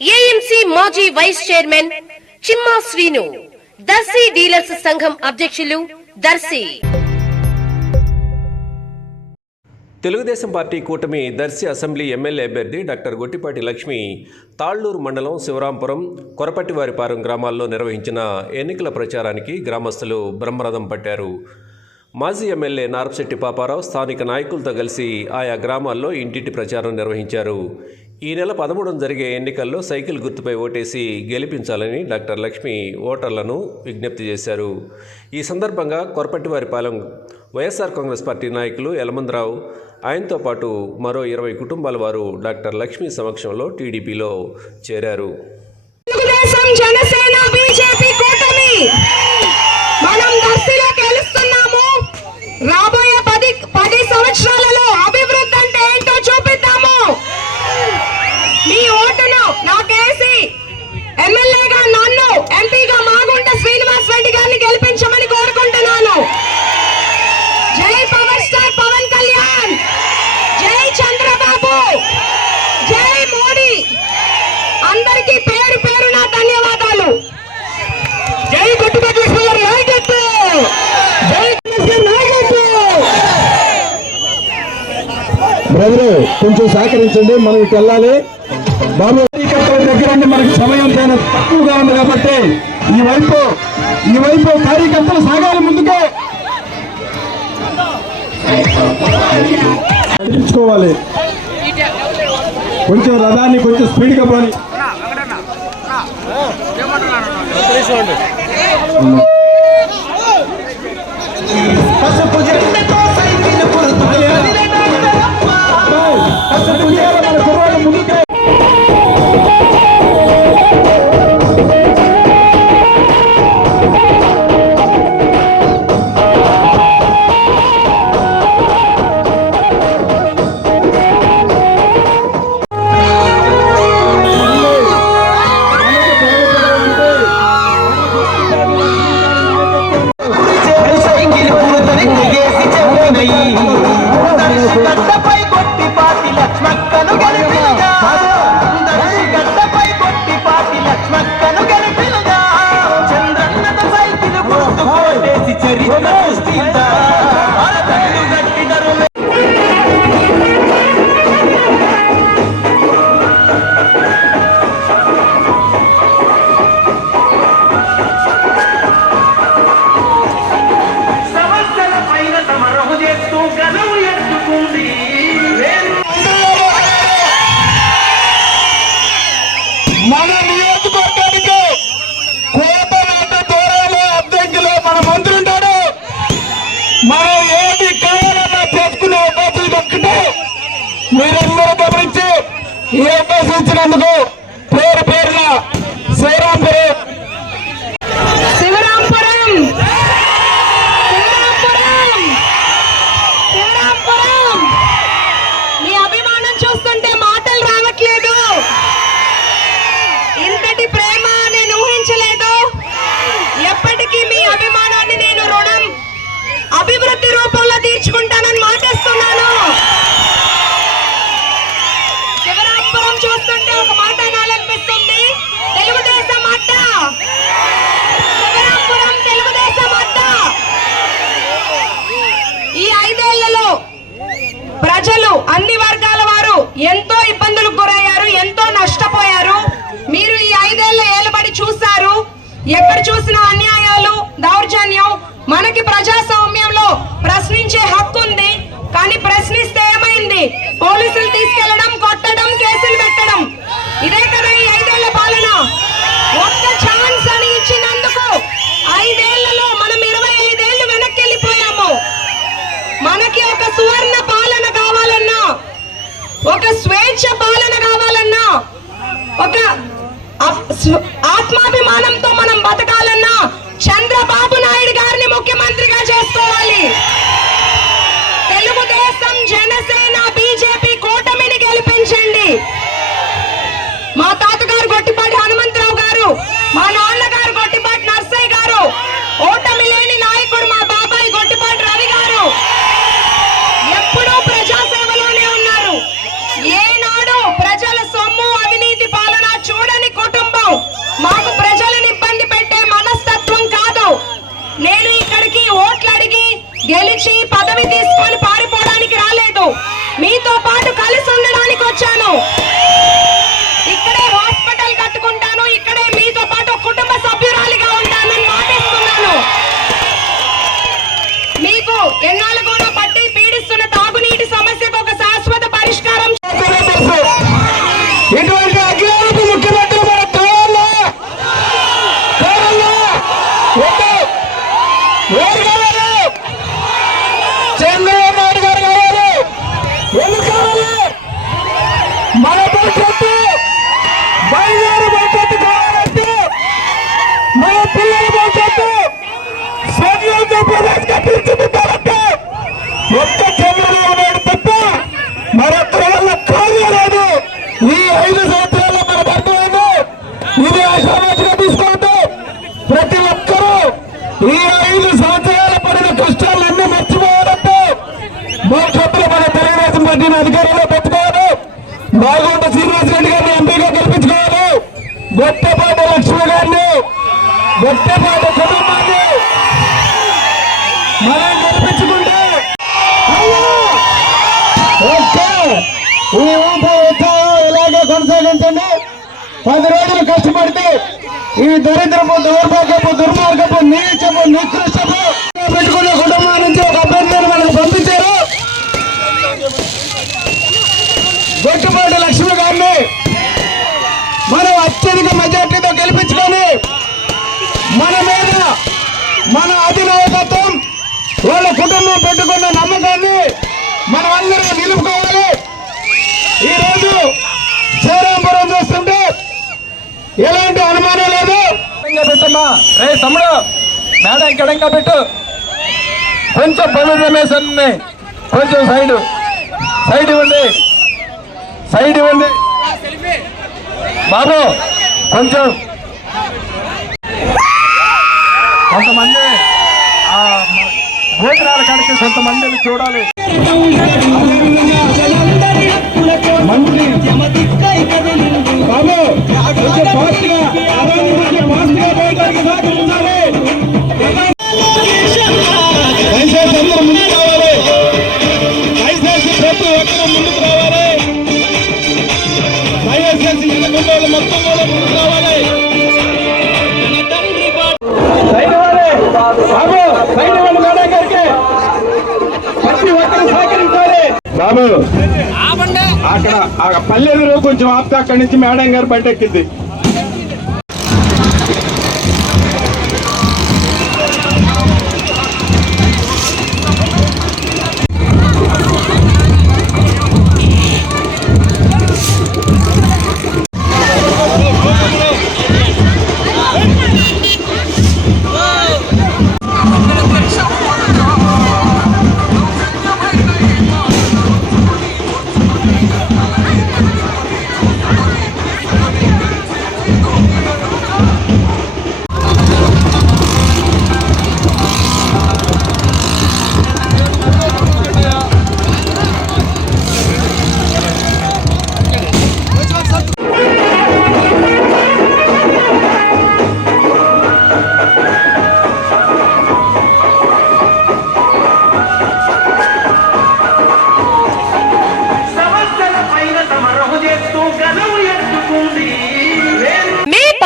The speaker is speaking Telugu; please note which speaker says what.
Speaker 1: ఏఎంసీ మాజీ vice chairman Chimma Srinu Darsi dealers సంఘం అధ్యక్షులు దర్శి.
Speaker 2: తెలుగుదేశం పార్టీ కూటమి దర్శి అసెంబ్లీ ఎమ్మెల్యే అభ్యర్థి డాక్టర్ గొట్టిపాటి లక్ష్మి తాళ్ళూరు మండలం శివరాంపురం కొరపట్టివారిపాలెం గ్రామాల్లో నిర్వహించిన ఎన్నికల ప్రచారానికి గ్రామస్తులు బ్రహ్మరథం పట్టారు. మాజీ ఎమ్మెల్యే నారపశెట్టి పాపారావు స్థానిక నాయకులతో కలిసి ఆయా గ్రామాల్లో ఇంటింటి ప్రచారం నిర్వహించారు. ఈ నెల పదమూడున జరిగే ఎన్నికల్లో సైకిల్ గుర్తుపై ఓటేసి గెలిపించాలని డాక్టర్ లక్ష్మి ఓటర్లను విజ్ఞప్తి చేశారు. ఈ సందర్భంగా కొరపట్టివారిపాలెం వైఎస్ఆర్ కాంగ్రెస్ పార్టీ నాయకులు యలమందరావు ఆయనతో పాటు మరో ఇరవై కుటుంబాల వారు డాక్టర్ లక్ష్మి సమక్షంలో టీడీపీలో చేరారు.
Speaker 3: బ్రదరు కొంచెం సహకరించండి మనం ఇటు వెళ్ళాలి. బాబు దగ్గరండి దగ్గర మనకి సమయం చాలా తక్కువగా ఉంది కాబట్టి ఈ వైపు ఈ వైపు కార్యకర్తలు సాగాలి ముందుకే. నడిపించుకోవాలి కొంచెం రథాన్ని కొంచెం స్పీడ్గా పోని.
Speaker 4: చూడండి essa mulher ఎంతో ఇబ్బందులకు గురయ్యారు ఎంతో నష్టపోయారు. మీరు ఈ ఐదేళ్ళ ఏలుబడి చూశారు. ఎక్కడ చూసినా అన్యాయాలు దౌర్జన్యం. మనకి ప్రజాస్వామ్యంలో ప్రశ్నించే హక్కు ఉంది. కానీ ప్రశ్నిస్తే ఏమైంది? పోలీసులు
Speaker 3: తీసుకెళ్ళడం Mommy, పార్టీని అధికారంలో పెట్టుకోవాలి. బాగుంట శ్రీనివాస్ రెడ్డి గారిని ఎంపీగా గెలిపించుకోవాలి. గొట్టపాట లక్ష్మ గారిని. గొట్టపాట కుటుంబాన్ని మనం గెలిపించుకుంటే. ఈ ఊప ఉత్సాహం ఇలాగే కొనసాగించండి పది రోజులు కష్టపడితే ఈ దరిద్రపు దౌర్భాగ్యపు దుర్మార్గపు నీచపు నికృష్టపు పెట్టుకునే కుటుంబం నుంచి ఒక అభ్యర్థిని మనకు పంపించారు గొట్టుపాటి లక్ష్మి గారిని మనం అత్యధిక మెజార్టీతో గెలిపించుకొని మన మీద మన అధినాయకత్వం వాళ్ళ కుటుంబం పెట్టుకున్న నమ్మకాన్ని మనం అందరం నిలుపుకోవాలి. ఈ రోజు శ్రీరాంపురం చూస్తుంటే ఎలాంటి అనుమానం లేదు. పెట్టమ్మా. రే తమ్ముడు మేడం కిడంగా పెట్టు. కొంచెం పనులు రమేష్ కొంచెం సైడ్. సైడ్ ఇవ్వండి. సైడ్ ఇవ్వండి. బాబు కొంచెం. కొంతమంది కొంతమందిని చూడాలి. మంత్రి బాబు కొంచెం కొంచెం పోయడానికి అక్కడ ఆ పల్లెదూరు కొంచెం ఆపితే అక్కడి నుంచి మేడం గారు బండి ఎక్కింది